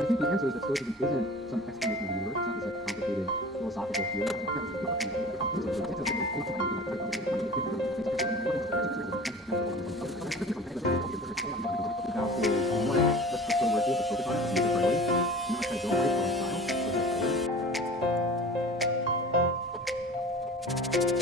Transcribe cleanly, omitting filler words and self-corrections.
I think the answer is that Stoicism isn't some explanation of the universe. It's not this like complicated philosophical theory. About is what let's put the work is, let's focus on it, let's make it a priority, and then let's try to build a life or a style. So that's